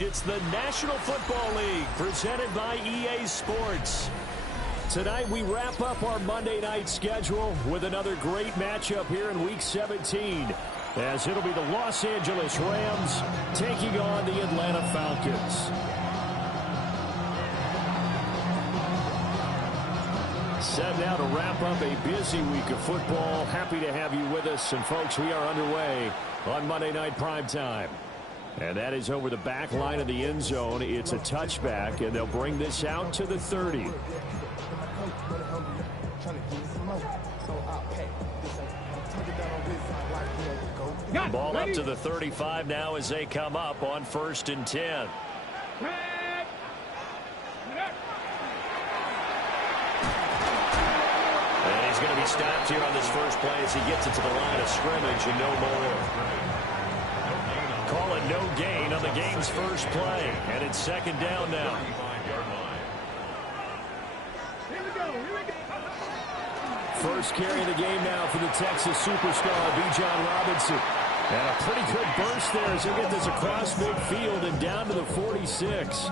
It's the National Football League presented by EA Sports. Tonight we wrap up our Monday night schedule with another great matchup here in Week 17, as it'll be the Los Angeles Rams taking on the Atlanta Falcons. Set now to wrap up a busy week of football. Happy to have you with us. And, folks, we are underway on Monday Night Primetime. And that is over the back line of the end zone. It's a touchback, and they'll bring this out to the 30. Ball up to the 35 now as they come up on 1st and 10. And he's going to be stopped here on this first play as he gets it to the line of scrimmage and no more. Call it no gain on the game's first play. And it's 2nd down now. First carry of the game now for the Texas superstar, Bijan Robinson. And a pretty good burst there as he gets this across midfield and down to the 46.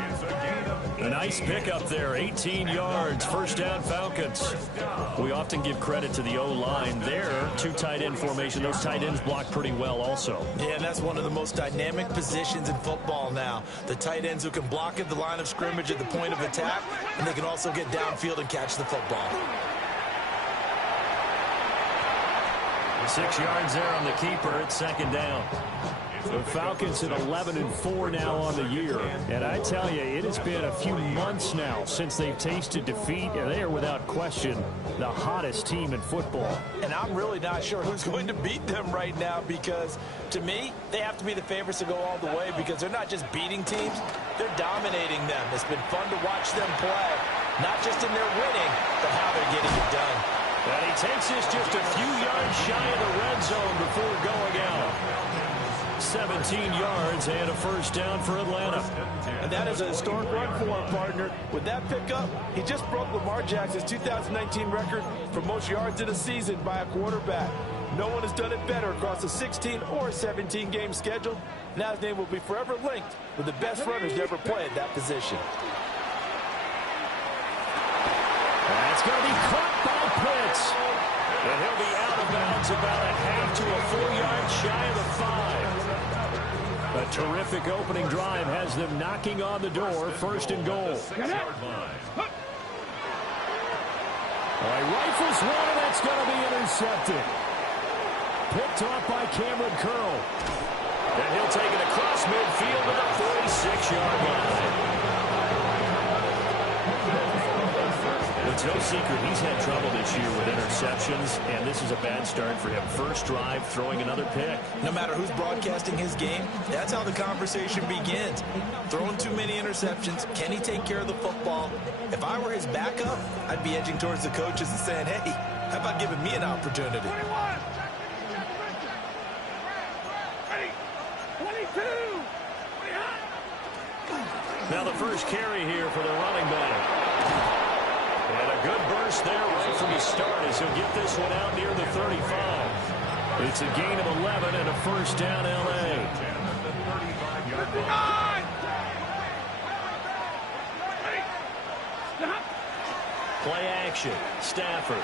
A nice pickup there, 18 yards, 1st down Falcons. We often give credit to the O-line there, 2 tight end formation. Those tight ends block pretty well also. Yeah, and that's one of the most dynamic positions in football now. The tight ends who can block at the line of scrimmage at the point of attack, and they can also get downfield and catch the football. 6 yards there on the keeper. It's 2nd down. The Falcons at 11-4 now on the year. And I tell you, it has been a few months now since they've tasted defeat, and they are without question the hottest team in football. And I'm really not sure who's going to beat them right now, because to me, they have to be the favorites to go all the way, because they're not just beating teams, they're dominating them. It's been fun to watch them play, not just in their winning, but how they're getting it done. And he takes this just a few yards shy of the red zone before going out. 17 yards and a 1st down for Atlanta. And that is a historic run for him, partner. With that pickup, he just broke Lamar Jackson's 2019 record for most yards in a season by a quarterback. No one has done it better across a 16 or 17-game schedule. Now his name will be forever linked with the best runners to ever play at that position. That's going to be caught by Pitts. And he'll be out of bounds about a half to a 4 yards shy of the 5. A terrific opening drive has them knocking on the door. 1st and goal. Rifles one, and that's going to be intercepted. Picked off by Cameron Curl. And he'll take it across midfield to the 46-yard line. It's no secret he's had trouble this year with interceptions, and this is a bad start for him. First drive, throwing another pick. No matter who's broadcasting his game, that's how the conversation begins. Throwing too many interceptions, can he take care of the football? If I were his backup, I'd be edging towards the coaches and saying, hey, how about giving me an opportunity? 21. 22. Now the first carry here for the running back. And a good burst there right from the start as he'll get this one out near the 35. It's a gain of 11 and a 1st down L.A. Play action. Stafford.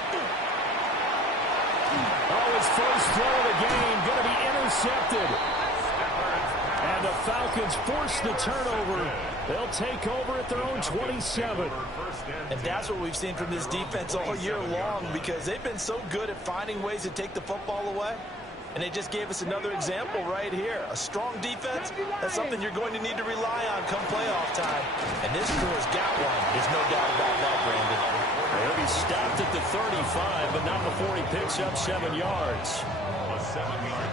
Oh, his first throw of the game going to be intercepted. And the Falcons force the turnover. They'll take over at their own 27. And that's what we've seen from this defense all year long, because they've been so good at finding ways to take the football away. And they just gave us another example right here. A strong defense, that's something you're going to need to rely on come playoff time. And this crew has got one. There's no doubt about that, Brandon. He'll be stopped at the 35, but not before he picks up 7 yards.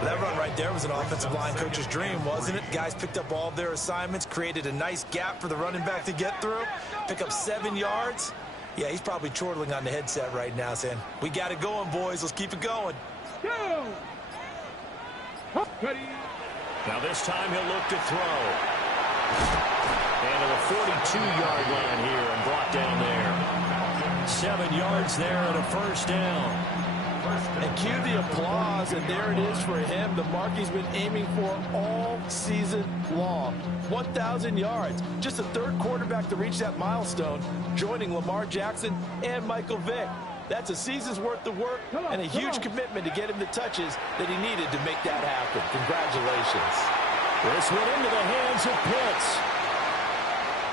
That run right there was an offensive line coach's dream, wasn't it? Guys picked up all of their assignments, created a nice gap for the running back to get through, pick up 7 yards. Yeah, he's probably chortling on the headset right now saying, we got it going, boys. Let's keep it going. Go. Ready. Now this time he'll look to throw. And to the 42-yard line here and brought down there. 7 yards there and a 1st down. And cue the applause, and there it is for him, the mark he's been aiming for all season long. 1,000 yards, just the third quarterback to reach that milestone, joining Lamar Jackson and Michael Vick. That's a season's worth of work and a huge commitment to get him the touches that he needed to make that happen. Congratulations. This one into the hands of Pitts.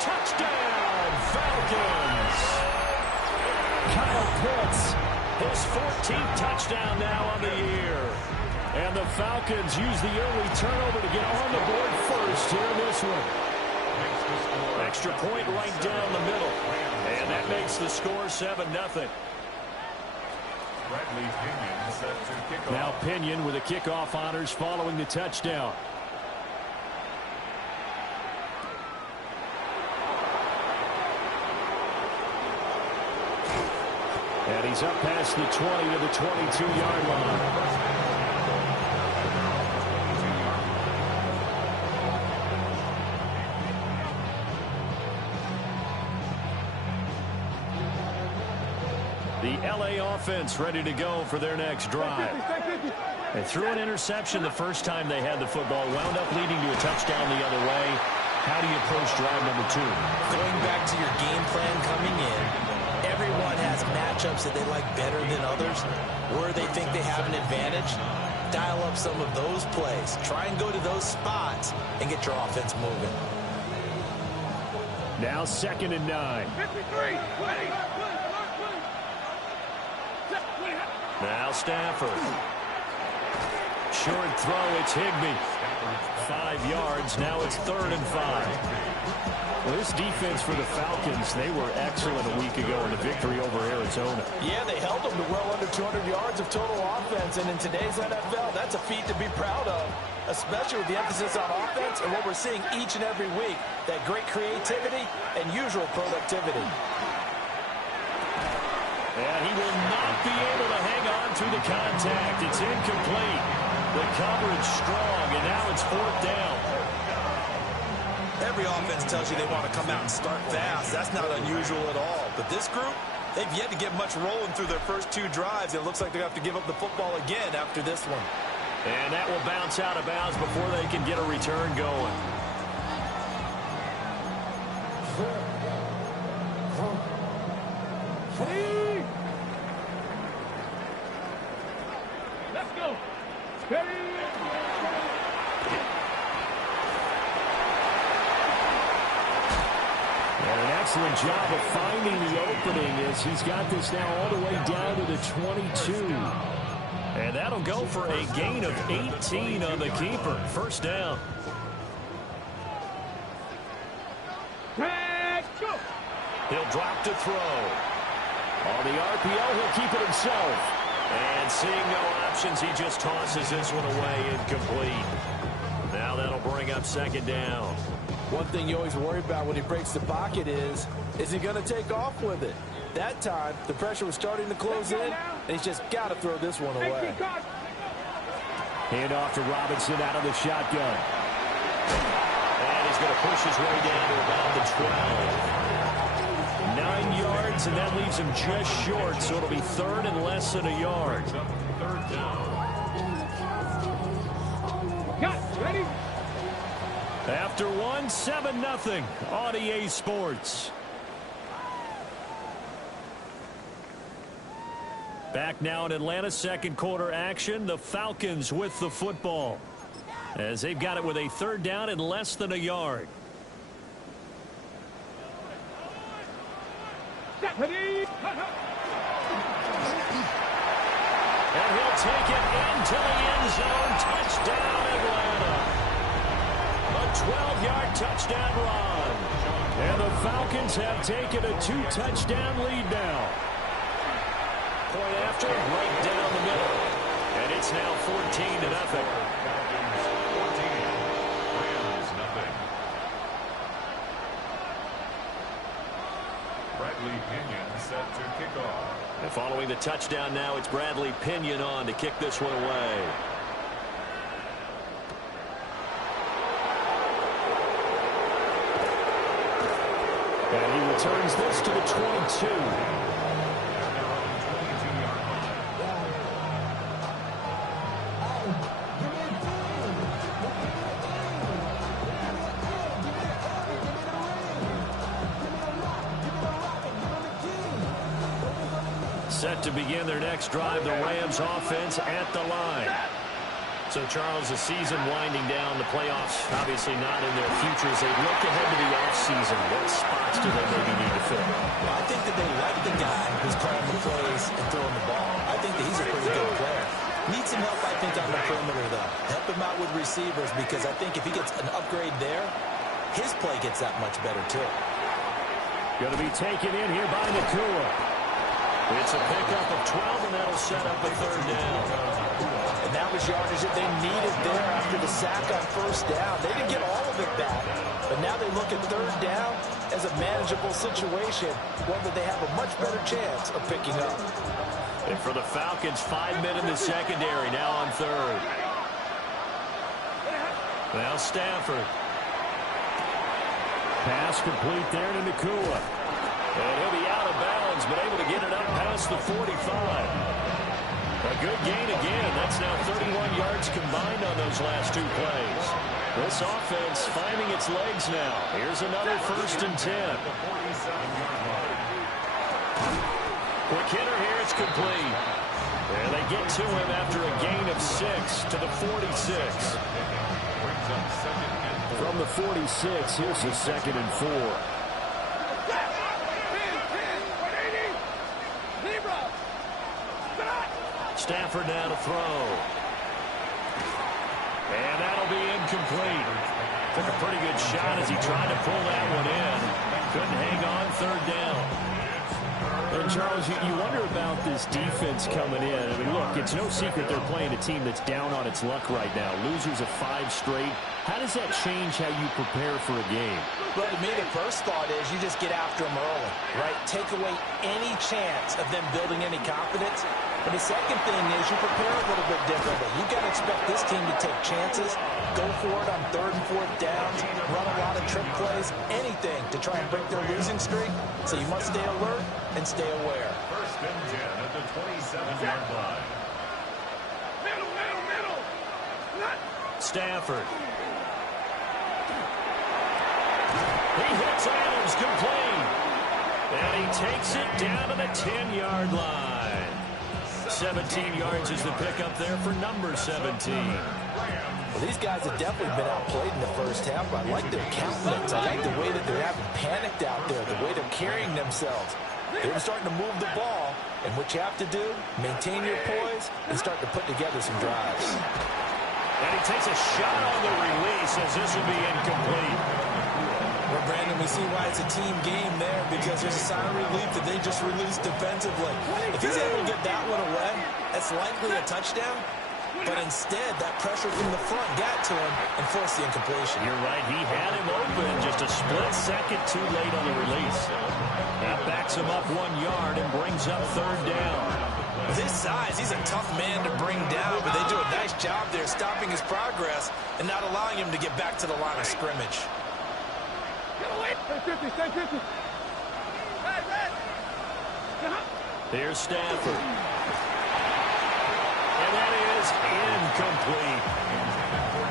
Touchdown, Falcons. Kyle Pitts, his 14th touchdown now on the year. And the Falcons use the early turnover to get on the board first here in this one. Extra point right down the middle. And that makes the score 7-0. Now Pinion with the kickoff honors following the touchdown. And he's up past the 20 to the 22-yard line. The LA offense ready to go for their next drive. They threw an interception the first time they had the football, wound up leading to a touchdown the other way. How do you approach drive number 2? Going back to your game plan coming in, everyone has matchups that they like better than others, where they think they have an advantage. Dial up some of those plays. Try and go to those spots and get your offense moving. Now 2nd and 9. 53, 20. Now Stafford. Short throw, it's Higbee. 5 yards, now it's 3rd and 5. Well, this defense for the Falcons, they were excellent a week ago in the victory over Arizona. Yeah, they held them to well under 200 yards of total offense, and in today's NFL, that's a feat to be proud of, especially with the emphasis on offense and what we're seeing each and every week, that great creativity and usual productivity. And he will not be able to hang on through the contact. It's incomplete. The coverage strong, and now it's 4th down. Every offense tells you they want to come out and start fast. That's not unusual at all. But this group, they've yet to get much rolling through their first 2 drives. It looks like they have to give up the football again after this one. And that will bounce out of bounds before they can get a return going. Let's go. And an excellent job of finding the opening as he's got this now all the way down to the 22. And that'll go for a gain of 18 on the keeper. 1st down. He'll drop to throw. On the RPO, he'll keep it himself. And seeing no options, he just tosses this one away, incomplete. Now that'll bring up 2nd down. One thing you always worry about when he breaks the pocket is he going to take off with it? That time, the pressure was starting to close in, and he's just got to throw this one away. Hand off to Robinson out of the shotgun. And he's going to push his way down to about the 12. 9 yards, and that leaves him just short, so it'll be 3rd and less than a yard. Ready? After 7-0 on EA Sports. Back now in Atlanta, 2nd quarter action. The Falcons with the football, as they've got it with a 3rd down and less than a yard. Ready? And he'll take it into the end zone. Touchdown, Atlanta. A 12-yard touchdown run. And the Falcons have taken a 2-touchdown lead now. Point after, right down the middle. And it's now 14-0. Bradley Pinion set to kick off. And following the touchdown now, it's Bradley Pinion on to kick this one away. And he returns this to the 22. Set to begin their next drive, the Rams offense at the line. So, Charles, the season winding down, the playoffs obviously not in their future. As they look ahead to the offseason, what spots do they maybe need to fill? Well, I think that they like the guy who's calling the plays and throwing the ball. I think that he's a pretty good player. Needs some help, I think, on the perimeter, though. Help him out with receivers, because I think if he gets an upgrade there, his play gets that much better, too. Going to be taken in here by Nakua. It's a pickup of 12, and that'll set up a third down. And that was yardage that they needed there after the sack on first down. They didn't get all of it back, but now they look at third down as a manageable situation, one that they have a much better chance of picking up. And for the Falcons, 5 men in the secondary, now on third. Now Stafford. Pass complete there to Nakua. And he'll be out of bounds, but able to get it up past the 45. A good gain again. That's now 31 yards combined on those last two plays. This offense finding its legs now. Here's another 1st and 10. Quick hitter here. It's complete. And they get to him after a gain of 6 to the 46. From the 46, here's the 2nd and 4. Stafford now to throw. And that'll be incomplete. Took a pretty good shot as he tried to pull that one in. Couldn't hang on, third down. And, Charles, you wonder about this defense coming in. I mean, look, it's no secret they're playing a team that's down on its luck right now. Losers of 5 straight. How does that change how you prepare for a game? Well, to me, the first thought is you just get after them early, right? Take away any chance of them building any confidence. And the second thing is you prepare a little bit differently. You've got to expect this team to take chances, go for it on 3rd and 4th downs, run a lot of trick plays, anything to try and break their losing streak. So you must stay alert and stay aware. 1st and 10 at the 27-yard line. Middle. Stafford. He hits Adams complete. And he takes it down to the 10-yard line. 17 yards is the pickup there for number 17. Well, these guys have definitely been outplayed in the first half. I like their countenance. I like the way that they're having panicked out there, the way they're carrying themselves. They're starting to move the ball, and what you have to do, maintain your poise and start to put together some drives. And he takes a shot on the release as this will be incomplete. Well, Brandon, we see why it's a team game there, because there's a sign of relief that they just released defensively. If he's able to get that one away, that's likely a touchdown. But instead, that pressure from the front got to him and forced the incompletion. You're right. He had him open just a split second too late on the release. That backs him up 1 yard and brings up third down. With his size, he's a tough man to bring down, but they do a nice job there stopping his progress and not allowing him to get back to the line of scrimmage. Here's Stafford. And that is incomplete.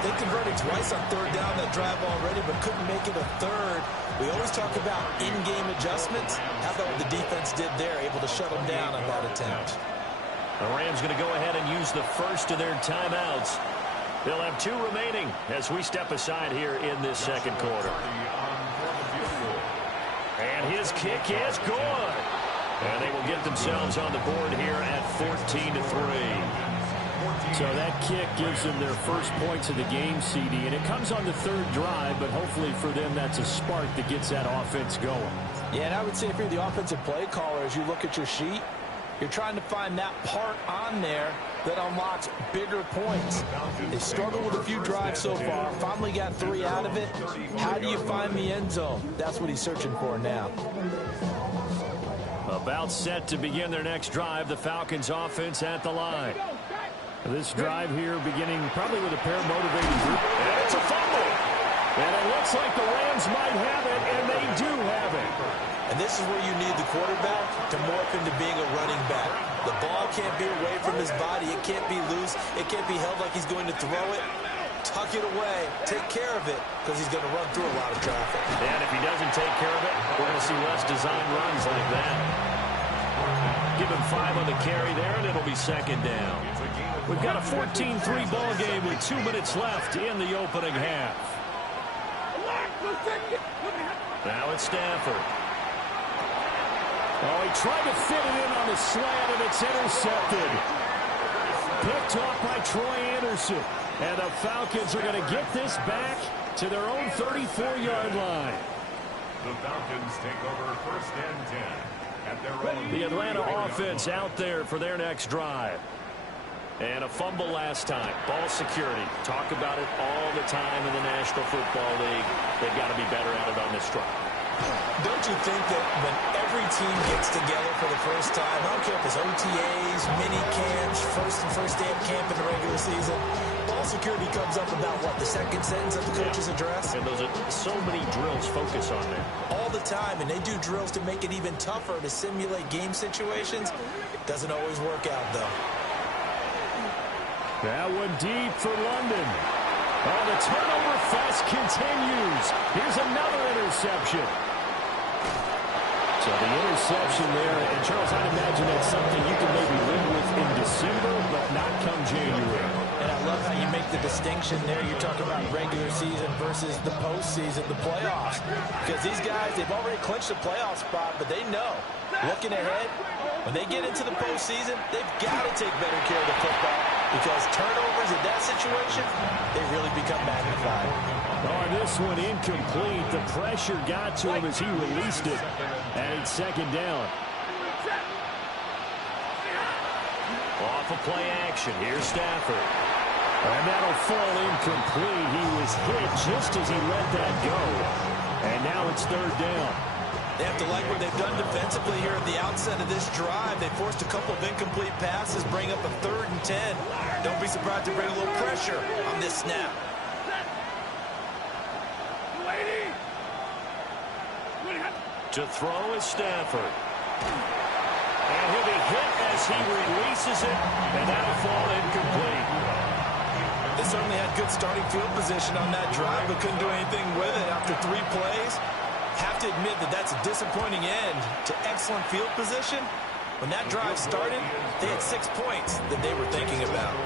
They converted twice on third down that drive already, but couldn't make it a third. We always talk about in-game adjustments. How about what the defense did there, able to shut them down on that attempt? The Rams going to go ahead and use the first of their timeouts. They'll have 2 remaining as we step aside here in this second quarter. And his kick is good. And they will get themselves on the board here at 14-3. So that kick gives them their first points of the game, CD. And it comes on the 3rd drive, but hopefully for them that's a spark that gets that offense going. Yeah, and I would say if you're the offensive play caller, as you look at your sheet, you're trying to find that part on there that unlocks bigger points. They struggled with a few drives so far, finally got 3 out of it. How do you find the end zone? That's what he's searching for now. About set to begin their next drive, the Falcons offense at the line. This drive here beginning probably with a pair of motivating group. And it's a fumble. And it looks like the Rams might have it, and they do have it. And this is where you need the quarterback to morph into being a running back. The ball can't be away from his body. It can't be loose. It can't be held like he's going to throw it. Tuck it away. Take care of it, because he's going to run through a lot of traffic. And if he doesn't take care of it, we're going to see less design runs like that. give him 5 on the carry there, and it'll be second down. We've got a 14-3 ball game with 2 minutes left in the opening half. Now it's Stafford. Oh, he tried to fit it in on the slant, and it's intercepted. Picked off by Troy Anderson. And the Falcons are going to get this back to their own 34-yard line. The Falcons take over 1st and 10 at their own. The Atlanta offense out there for their next drive. And a fumble last time. Ball security. Talk about it all the time in the National Football League. They've got to be better at it on this drive. Don't you think that when every team gets together for the first time, I don't care if it's OTAs, mini camps, first day of camp in the regular season, ball security comes up about, what, the second sentence of the coach's address? And those are so many drills focus on that. All the time, and they do drills to make it even tougher to simulate game situations. Doesn't always work out, though. That one deep for London. Oh, the turnover fest continues. Here's another interception. So the interception there, and Charles, I'd imagine that's something you can maybe live with in December, but not come January. And I love how you make the distinction there. You're talking about regular season versus the postseason, the playoffs. Because these guys, they've already clinched a playoff spot, but they know, looking ahead, when they get into the postseason, they've got to take better care of the football, because turnovers in that situation, they really become magnified. Oh, this one incomplete. The pressure got to him as he released it. And it's second down. Off of play action. Here's Stafford. And that'll fall incomplete. He was hit just as he let that go. And now it's third down. They have to like what they've done defensively here at the outset of this drive. They forced a couple of incomplete passes, bring up a 3rd and 10. Don't be surprised to bring a little pressure on this snap. To throw is Stafford. And he'll be hit as he releases it, and that'll fall incomplete. They certainly had good starting field position on that drive, but couldn't do anything with it after 3 plays. Have to admit that that's a disappointing end to excellent field position. When that drive started, they had 6 points that they were thinking about.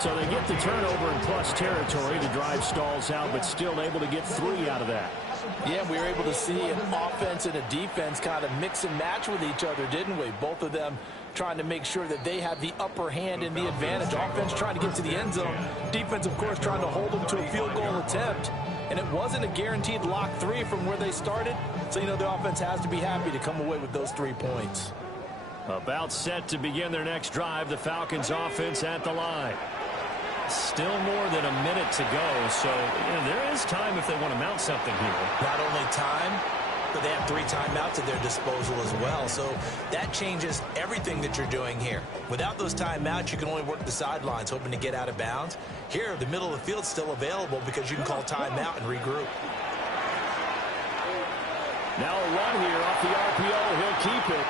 So they get the turnover in plus territory. The drive stalls out, but still able to get 3 out of that. Yeah, we were able to see an offense and a defense kind of mix and match with each other, didn't we? Both of them trying to make sure that they have the upper hand and the advantage. Offense trying to get to the end zone. Defense, of course, trying to hold them to a field goal attempt. And it wasn't a guaranteed lock 3 from where they started. So, you know, the offense has to be happy to come away with those 3 points. About set to begin their next drive. The Falcons offense at the line. Still more than a minute to go, so there is time if they want to mount something here. Not only time, but they have 3 timeouts at their disposal as well. So that changes everything that you're doing here. Without those timeouts, you can only work the sidelines, hoping to get out of bounds. Here, the middle of the field's still available because you can call timeout and regroup. Now a run here off the RPO. He'll keep it.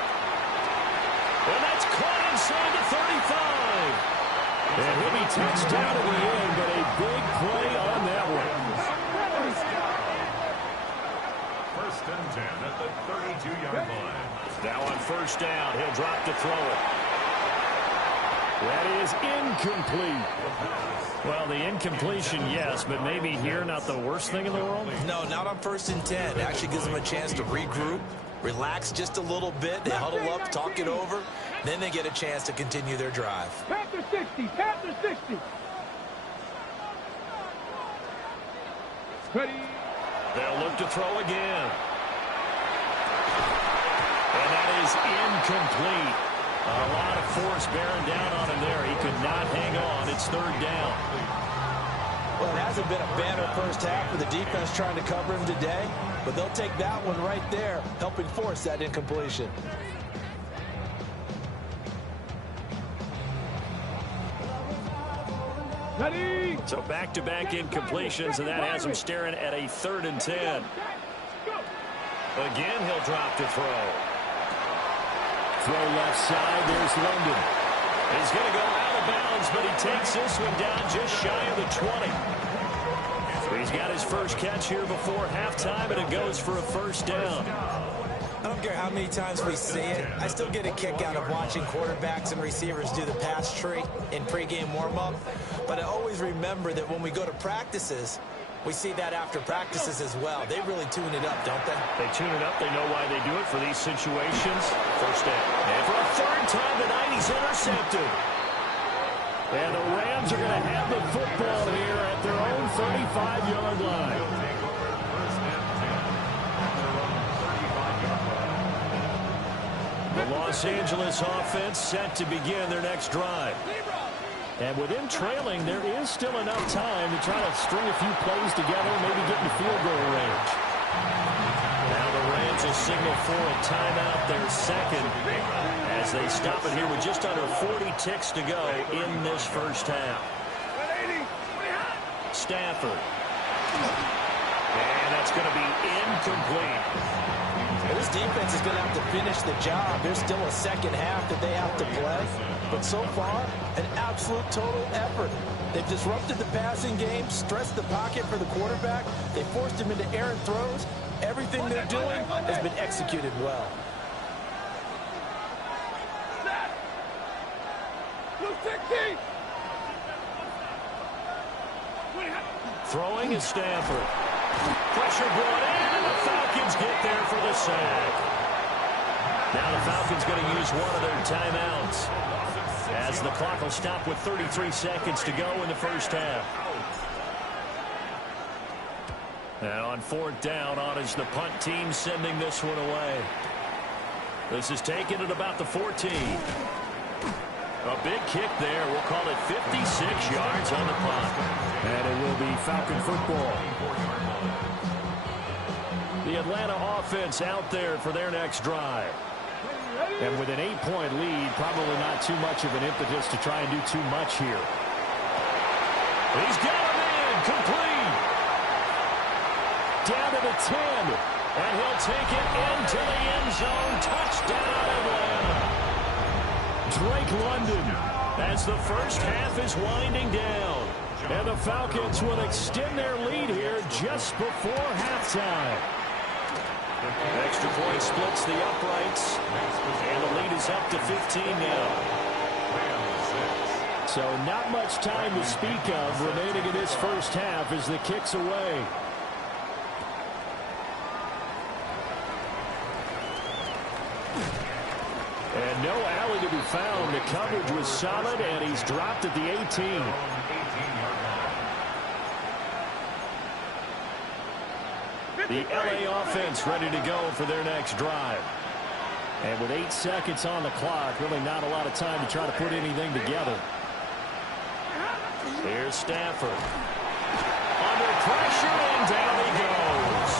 And that's caught inside the 35. And he'll be touched down at the end, but a big play on that one. 1st and 10 at the 32-yard line. Now on 1st down, he'll drop to throw it. That is incomplete. Well, the incompletion, yes, but maybe here not the worst thing in the world? No, not on 1st and 10. It actually gives them a chance to regroup, relax just a little bit. They huddle up, talk it over. Then they get a chance to continue their drive. Panther 60, Panther 60. Ready. They'll look to throw again. And that is incomplete. A lot of force bearing down on him there. He could not hang on. It's 3rd down. Well, it hasn't been a banner first half with the defense trying to cover him today, but they'll take that one right there, helping force that incompletion. Ready. So back-to-back incompletions, and that has him staring at a 3rd and 10. Again, he'll drop to throw. Throw left side. There's London. He's going to go out of bounds, but he takes this one down just shy of the 20. He's got his first catch here before halftime, and it goes for a 1st down. I don't don't care how many times we see it. I still get a kick out of watching quarterbacks and receivers do the pass tree in pregame warm-up. But I always remember that when we go to practices, we see that after practices as well. They really tune it up, don't they? They tune it up. They know why they do it for these situations. First down. And for a third time tonight, he's intercepted. And the Rams are going to have the football here at their own 35-yard line. The Los Angeles offense set to begin their next drive. And with him trailing, there is still enough time to try to string a few plays together, maybe get in field goal range. Now the Rams will signal for a timeout, their second, as they stop it here with just under 40 ticks to go in this first half. Stafford. And that's going to be incomplete. This defense is going to have to finish the job. There's still a second half that they have to play. But so far, an absolute total effort. They've disrupted the passing game, stressed the pocket for the quarterback. They forced him into errant throws. Everything they're doing has been executed well. Throwing is Stafford. Pressure brought in, and the Falcons get there for the sack. Now the Falcons going to use one of their timeouts, as the clock will stop with 33 seconds to go in the first half. And on fourth down, on is the punt team sending this one away. This is taken at about the 14. A big kick there. We'll call it 56 yards on the punt. And it will be Falcon football. The Atlanta offense out there for their next drive. And with an 8-point lead, probably not too much of an impetus to try and do too much here. He's got him in. Complete. Down to the 10. And he'll take it into the end zone. Touchdown, Atlanta. Drake London, as the first half is winding down. And the Falcons will extend their lead here just before halftime. Extra point splits the uprights. And the lead is up to 15 now. So not much time to speak of remaining in this first half as the kick's away. And no alley to be found. The coverage was solid, and he's dropped at the 18. The LA offense ready to go for their next drive. And with 8 seconds on the clock, really not a lot of time to try to put anything together. Here's Stafford. Under pressure, and down he goes.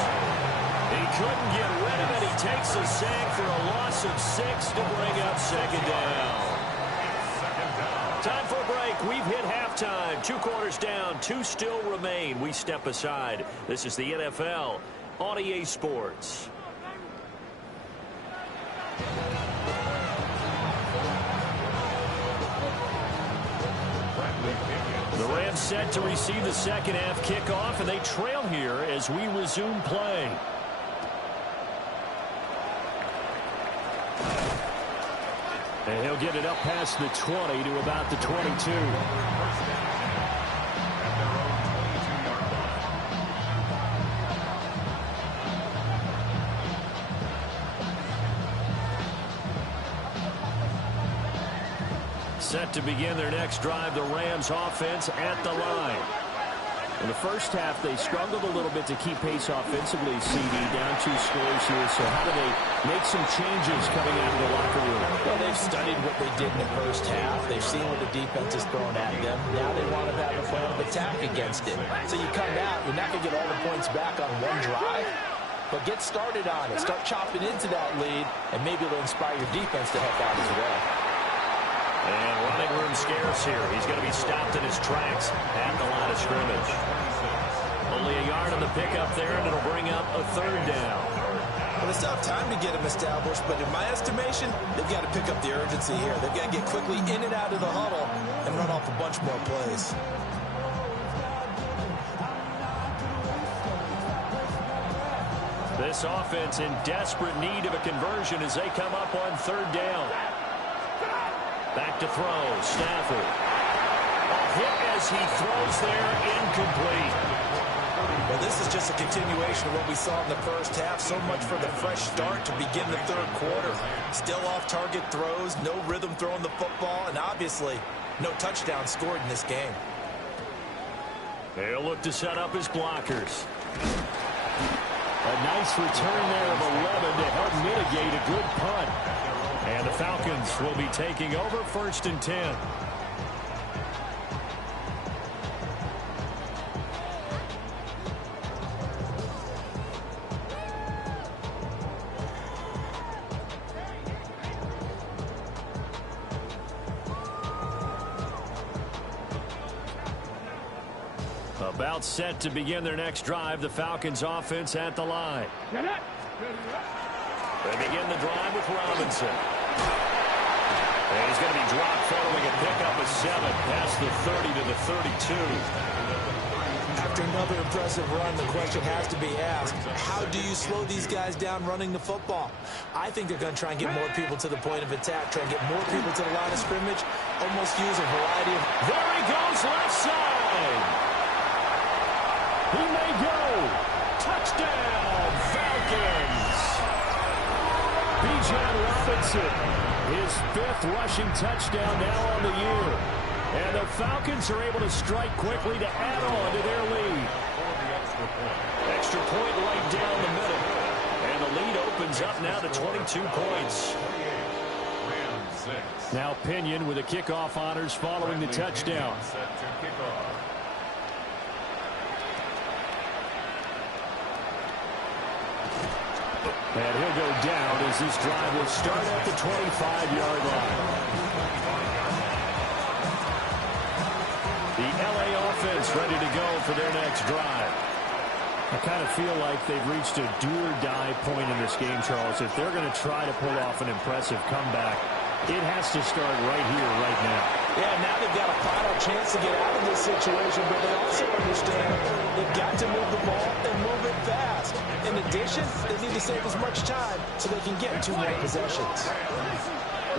He couldn't get rid of it. He takes a sack for a loss of 6 to bring up second down. Time for a break. We've hit halftime. 2 quarters down. 2 still remain. We step aside. This is the NFL on EA Sports. The Rams set to receive the second half kickoff, and they trail here as we resume play. And he'll get it up past the 20 to about the 22. Set to begin their next drive, the Rams offense at the line. In the first half, they struggled a little bit to keep pace offensively, CD, down 2 scores here. So how do they make some changes coming out of the locker room? Well, they've studied what they did in the first half. They've seen what the defense is throwing at them. Now they want to have a plan of attack against it. So you come out, you're not going to get all the points back on one drive, but get started on it. Start chopping into that lead, and maybe it'll inspire your defense to help out as well. And running room scarce here. He's going to be stopped in his tracks at the line of scrimmage. Only a yard on the pickup there, and it'll bring up a third down. Well, they still have time to get him established, but in my estimation, they've got to pick up the urgency here. They've got to get quickly in and out of the huddle and run off a bunch more plays. This offense in desperate need of a conversion as they come up on third down. Back to throw. Stafford. A hit as he throws there, incomplete. Well, this is just a continuation of what we saw in the first half. So much for the fresh start to begin the third quarter. Still off-target throws, no rhythm throwing the football, and obviously no touchdown scored in this game. They'll look to set up his blockers. A nice return there of 11 to help mitigate a good punt. And the Falcons will be taking over 1st and 10. About set to begin their next drive. The Falcons offense at the line. They begin the drive with Robinson. And he's going to be dropped following a pickup of 7 past the 30 to the 32. After another impressive run, the question has to be asked, how do you slow these guys down running the football? I think they're going to try and get more people to the point of attack, try and get more people to the line of scrimmage, almost use a variety of... There he goes, left side. He may go. Touchdown, Falcons. Bijan Robinson, his 5th rushing touchdown now on the year. And the Falcons are able to strike quickly to add on to their lead. Extra point right down the middle. And the lead opens up now to 22 points. Now Pinion with the kickoff honors following the touchdown. And he'll go down as this drive will start at the 25-yard line. The L.A. offense ready to go for their next drive. I kind of feel like they've reached a do-or-die point in this game, Charles. If they're going to try to pull off an impressive comeback, it has to start right here, right now. Yeah, now they've got a final chance to get out of this situation, but they also understand they've got to move the ball and move it fast. In addition, they need to save as much time so they can get 2 more possessions.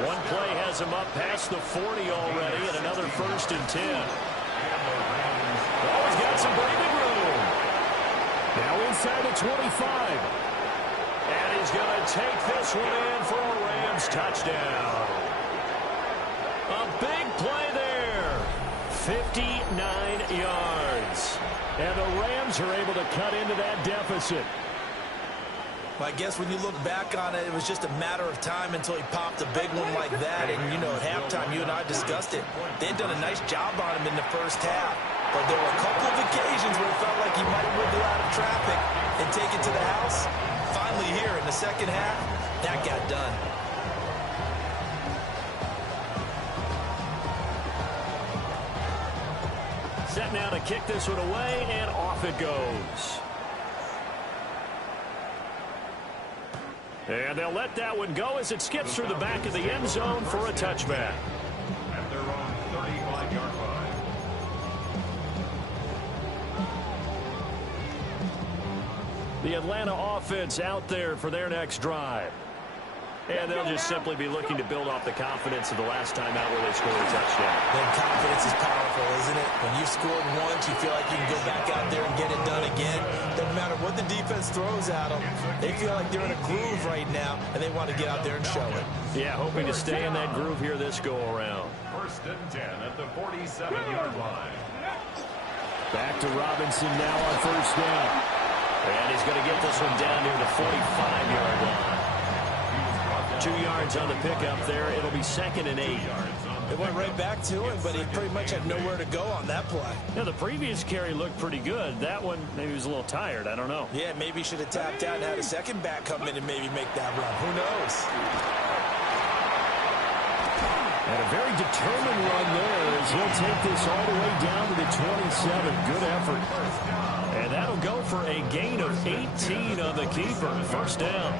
One play has him up past the 40 already, and another 1st and 10. Oh, he's got some breathing room. Now inside the 25. And he's going to take this one in for a Rams touchdown. A big play there. 59 yards. And the Rams are able to cut into that deficit. Well, I guess when you look back on it, it was just a matter of time until he popped a big one like that. And, you know, at halftime, you and I discussed it. They'd done a nice job on him in the first half. But there were a couple of occasions where it felt like he might wiggle out of traffic and take it to the house. Finally here in the second half, that got done. Set now to kick this one away, and off it goes. And they'll let that one go as it skips through the back of the end zone for a touchback. At their own 35-yard line. The Atlanta offense out there for their next drive. And they'll just simply be looking to build off the confidence of the last time out where they scored a touchdown. Then confidence is powerful, isn't it? When you've scored once, you feel like you can go back out there and get it done again. Doesn't matter what the defense throws at them. They feel like they're in a groove right now, and they want to get out there and show it. Yeah, hoping to stay in that groove here this go-around. 1st and 10 at the 47-yard line. Back to Robinson now on 1st down. And he's going to get this one down near the 45-yard line. 2 yards on the pickup there. It'll be 2nd and 8. It went right back to him, but he pretty much had nowhere to go on that play. Yeah, the previous carry looked pretty good. That one, maybe he was a little tired. I don't know. Yeah, maybe he should have tapped out and had a second back come in and maybe make that run. Who knows? And a very determined run there as he'll take this all the way down to the 27. Good effort. And that'll go for a gain of 18 on the keeper. 1st down.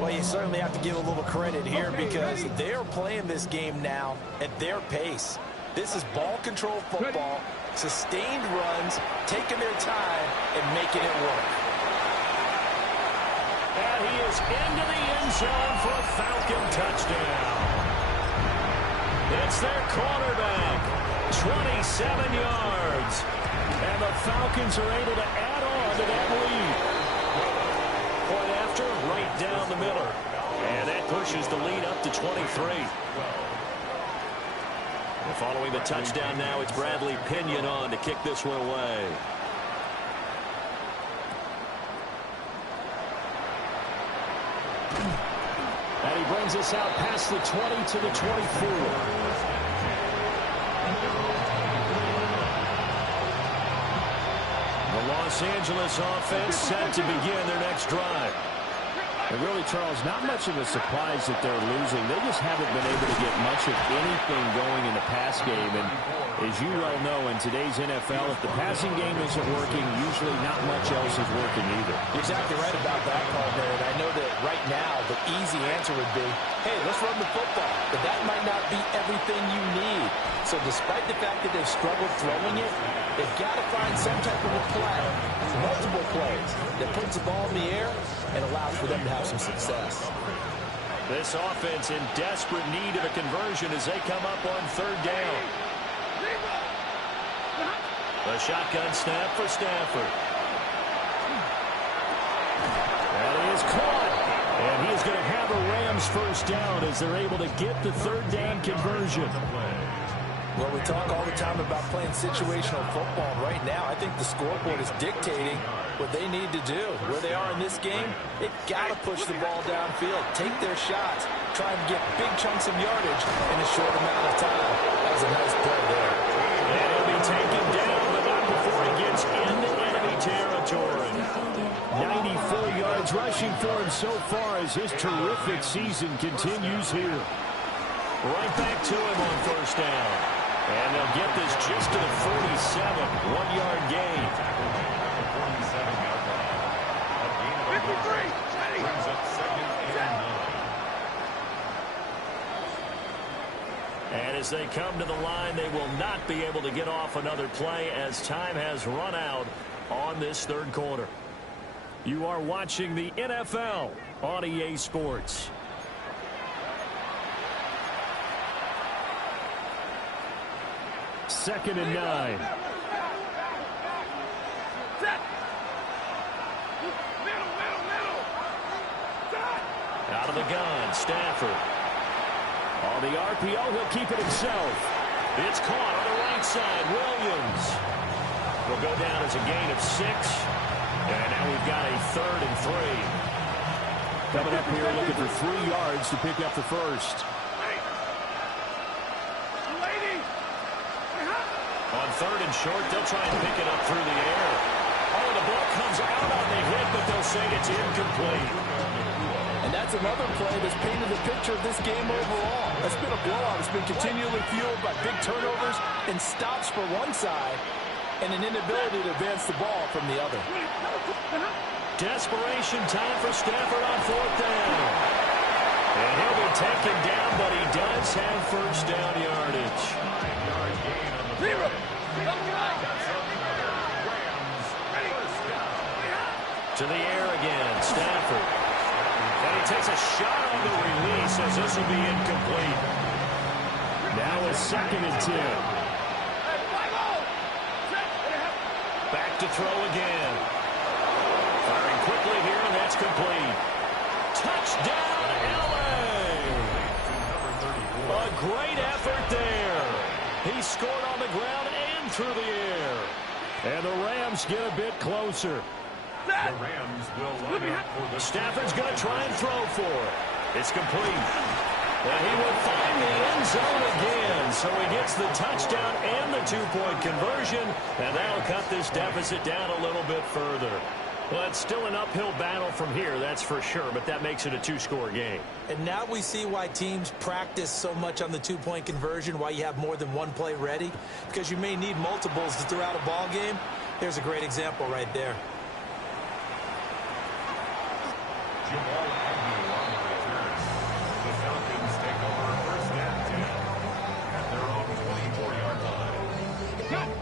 Well, you certainly have to give a little credit here because they're playing this game now at their pace. This is ball control football, sustained runs, taking their time, and making it work. he is into the end zone for a Falcon touchdown. It's their quarterback, 27 yards. And the Falcons are able to add on to that lead. Point after, right down the middle. And that pushes the lead up to 23. And following the touchdown now, it's Bradley Pinion on to kick this one away. And he brings us out past the 20 to the 24. The Los Angeles offense set to begin their next drive. And really, Charles, not much of a surprise that they're losing. They just haven't been able to get much of anything going in the pass game. And as you well know, in today's NFL, if the passing game isn't working, usually not much else is working either. You're exactly right about that, partner. And I know that right now the easy answer would be, hey, let's run the football. But that might not be everything you need. So despite the fact that they've struggled throwing it, they've got to find some type of a play, multiple plays, that puts the ball in the air and allows for them to have some success. This offense in desperate need of a conversion as they come up on third down. The shotgun snap for Stafford. And he is caught. And he is going to have a Rams first down as they're able to get the third down conversion. Well, we talk all the time about playing situational football. Right now, I think the scoreboard is dictating what they need to do. Where they are in this game, they've got to push the ball downfield, take their shots, try and get big chunks of yardage in a short amount of time. That was a nice play there. And he'll be taken down, but not before he gets into enemy territory. 94 yards rushing for him so far as his terrific season continues here. Right back to him on first down. And they'll get this just to the 47, 1-yard gain. 53. Brings up second and 9. And as they come to the line, they will not be able to get off another play as time has run out on this third quarter. You are watching the NFL on EA Sports. Second and 9. Out of the gun, Stafford. On the RPO, he'll keep it himself. It's caught on the right side. Williams will go down as a gain of 6. And now we've got a 3rd and 3. Coming up here looking for 3 yards to pick up the first. On 3rd and short, they'll try and pick it up through the air. Oh, the ball comes out on the hit, but they'll say it's incomplete. And that's another play that's painted the picture of this game overall. It's been a blowout. It's been continually fueled by big turnovers and stops for one side and an inability to advance the ball from the other. Desperation time for Stafford on 4th down. And he'll be taken down, but he does have first down yardage. 9-yard gain on the Zero. To the air again, Stafford. And he takes a shot on the release as this will be incomplete. Now a 2nd and 10. Back to throw again. Firing quickly here, and that's complete. Touchdown, LA! A great effort there. He scored on the ground and through the air. And the Rams get a bit closer. The Rams will line up for the Stafford's going to try and throw for it. It's complete. And he will find the end zone again. So he gets the touchdown and the 2-point conversion. And that'll cut this deficit down a little bit further. Well, it's still an uphill battle from here, that's for sure. But that makes it a 2-score game. And now we see why teams practice so much on the 2-point conversion, why you have more than one play ready. Because you may need multiples to throw out a ball game. Here's a great example right there. Jamal Agnew on the return. The Falcons take over first and 10 at their own 24-yard line.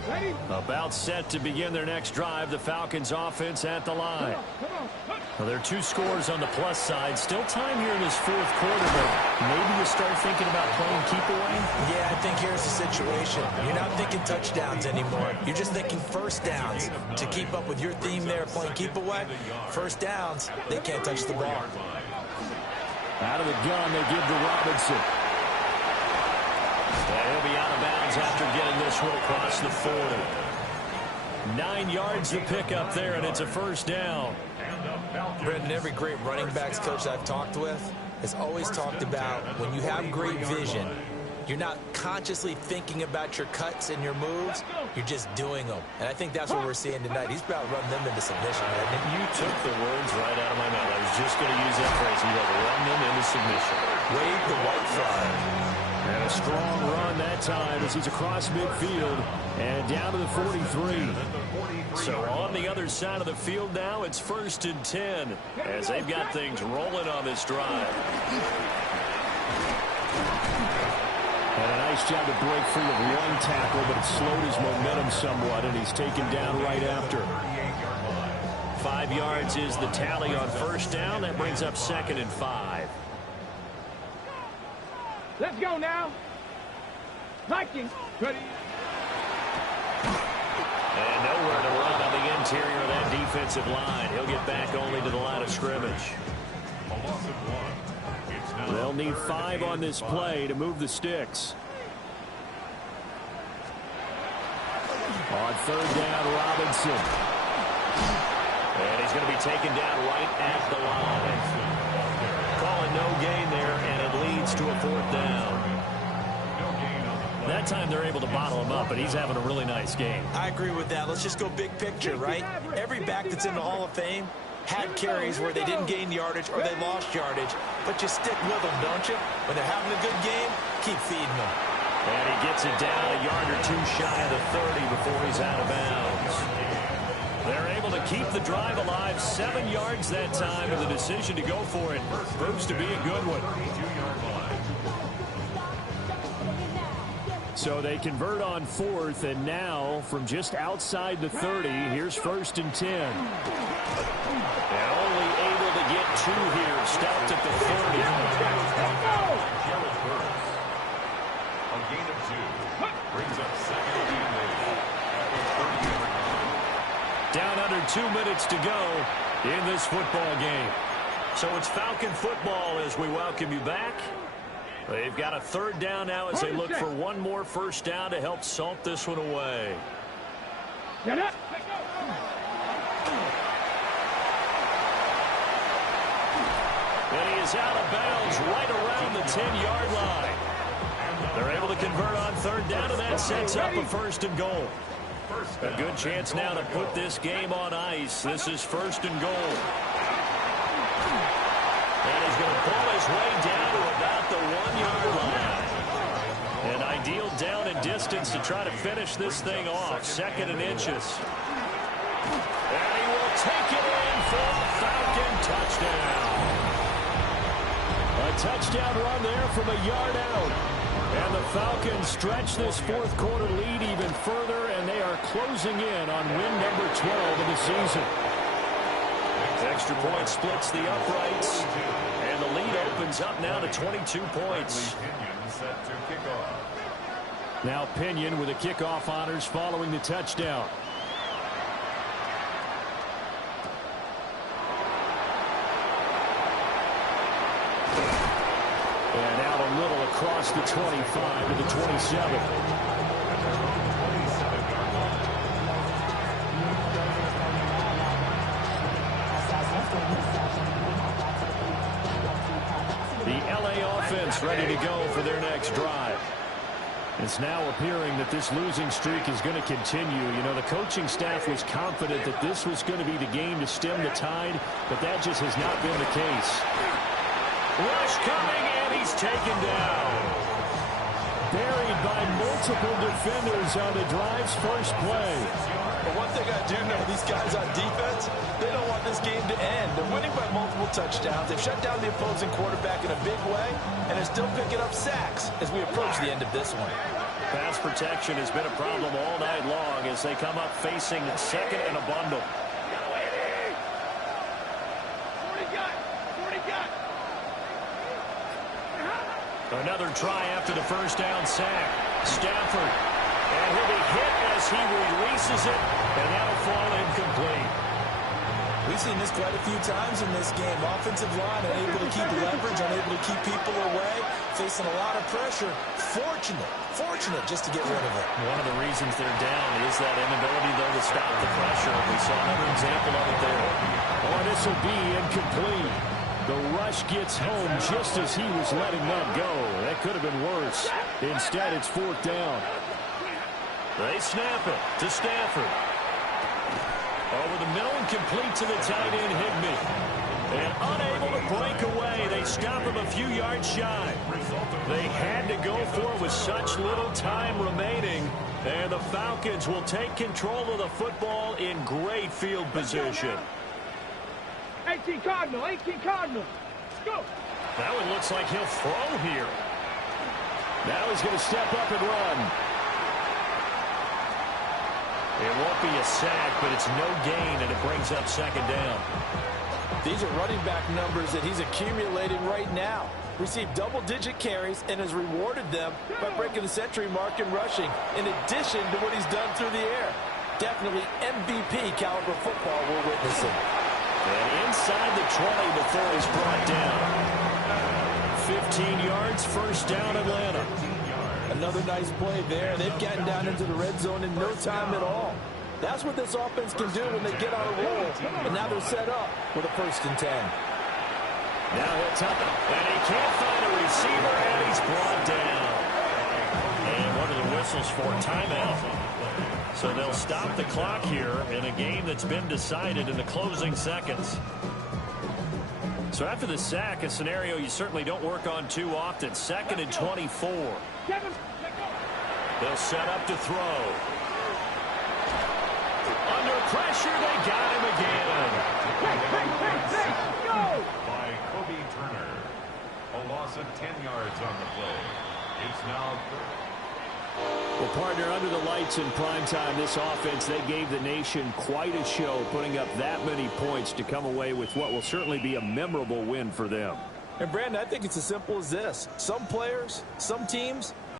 Ready? About set to begin their next drive. The Falcons offense at the line. Come on. Well, there are 2 scores on the plus side. Still time here in this fourth quarter, but maybe you start thinking about playing keep away? Yeah, I think here's the situation. You're not thinking touchdowns anymore. You're just thinking first downs. To keep up with your theme there, playing keep away, first downs, they can't touch the ball. Out of the gun, they give to Robinson. And he'll be out of bounds after getting this one across the 40. 9 yards to pick up there, and it's a first down. Brendan, every great running backs coach I've talked with has always talked about when you have great vision, you're not consciously thinking about your cuts and your moves, you're just doing them. And I think that's what we're seeing tonight. He's about to run them into submission. You took the words right out of my mouth. I was just going to use that phrase. He's going to run them into submission. Wave the white flag. And a strong run that time as he's across midfield and down to the 43. So on the other side of the field now, it's 1st and 10 as they've got things rolling on this drive. And a nice job to break free of one tackle, but it slowed his momentum somewhat, and he's taken down right after. 5 yards is the tally on first down. That brings up 2nd and 5. Let's go now. Viking. Ready. And nowhere to run on the interior of that defensive line. He'll get back only to the line of scrimmage. They'll need 5 on this play to move the sticks. On 3rd down, Robinson. And he's going to be taken down right at the line. Calling no gain there, and it leads to a 4th down. That time they're able to bottle him up, but he's having a really nice game. I agree with that. Let's just go big picture, right? Every back that's in the Hall of Fame had carries where they didn't gain yardage or they lost yardage, but you stick with them, don't you? When they're having a good game, keep feeding them. And he gets it down a yard or 2 shy of the 30 before he's out of bounds. They're able to keep the drive alive, 7 yards that time, and the decision to go for it proves to be a good one. So they convert on 4th, and now from just outside the 30, here's 1st and 10. And only able to get 2 here, stopped at the 30. A gain of 2 brings up 2nd and 10. Down under 2 minutes to go in this football game. So it's Falcon football as we welcome you back. They've got a 3rd down now as they look for one more first down to help salt this one away. And he is out of bounds right around the 10-yard line. They're able to convert on 3rd down, and that sets up a 1st and goal. A good chance now to put this game on ice. This is 1st and goal. And he's going to pull his way down to about the 1-yard line. An ideal down and distance to try to finish this thing off. 2nd and inches. And he will take it in for a Falcon touchdown. A touchdown run there from a yard out. And the Falcons stretch this 4th quarter lead even further, and they are closing in on win number 12 of the season. Extra point splits the uprights, and the lead opens up now to 22 points. Now Pinion with the kickoff honors following the touchdown. And out a little across the 25 to the 27. The LA offense ready to go for their next drive. It's now appearing that this losing streak is going to continue. You know, the coaching staff was confident that this was going to be the game to stem the tide, but that just has not been the case. Rush coming, and he's taken down. Buried by multiple defenders on the drive's first play. But one thing I do know, these guys on defense, they don't want this game to end. They're winning by multiple touchdowns. They've shut down the opposing quarterback in a big way, and they're still picking up sacks as we approach the end of this one. Pass protection has been a problem all night long as they come up facing 2nd and a bundle. Another try after the first down sack. Stafford. And he'll be hit as he releases it, and that'll fall incomplete. We've seen this quite a few times in this game. Offensive line unable to keep leverage, unable to keep people away, facing a lot of pressure. Fortunate just to get rid of it. One of the reasons they're down is that inability, though, to stop the pressure. We saw another example of it there. Oh, this will be incomplete. The rush gets home just as he was letting that go. That could have been worse. Instead, it's fourth down. They snap it to Stafford. Over the middle and complete to the tight end, Higbee. And unable to break away. They stop him a few yards shy. They had to go for it with such little time remaining. And the Falcons will take control of the football in great field position. 18 Cardinal, 18 Cardinal. Go. That one looks like he'll throw here. Now he's going to step up and run. It won't be a sack, but it's no gain, and it brings up second down. These are running back numbers that he's accumulating right now. Received double-digit carries and has rewarded them by breaking the century mark in rushing, in addition to what he's done through the air. Definitely MVP caliber football we're witnessing. And inside the 20 before he's brought down. 15 yards, first down, Atlanta. Another nice play there. They've gotten down into the red zone in no time at all. That's what this offense can do when they get on a roll. And now they're set up with a 1st and 10. Now he'll tuck it. And he can't find a receiver, and he's brought down. And one of the whistles for timeout. So they'll stop the clock here in a game that's been decided in the closing seconds. So after the sack, a scenario you certainly don't work on too often. 2nd and 24. They'll set up to throw. Under pressure, they got him again. Go! By Kobe Turner. A loss of 10 yards on the play. It's now Well, partner, under the lights in primetime, this offense, they gave the nation quite a show, putting up that many points to come away with what will certainly be a memorable win for them. And, Brandon, I think it's as simple as this. Some players, some teams,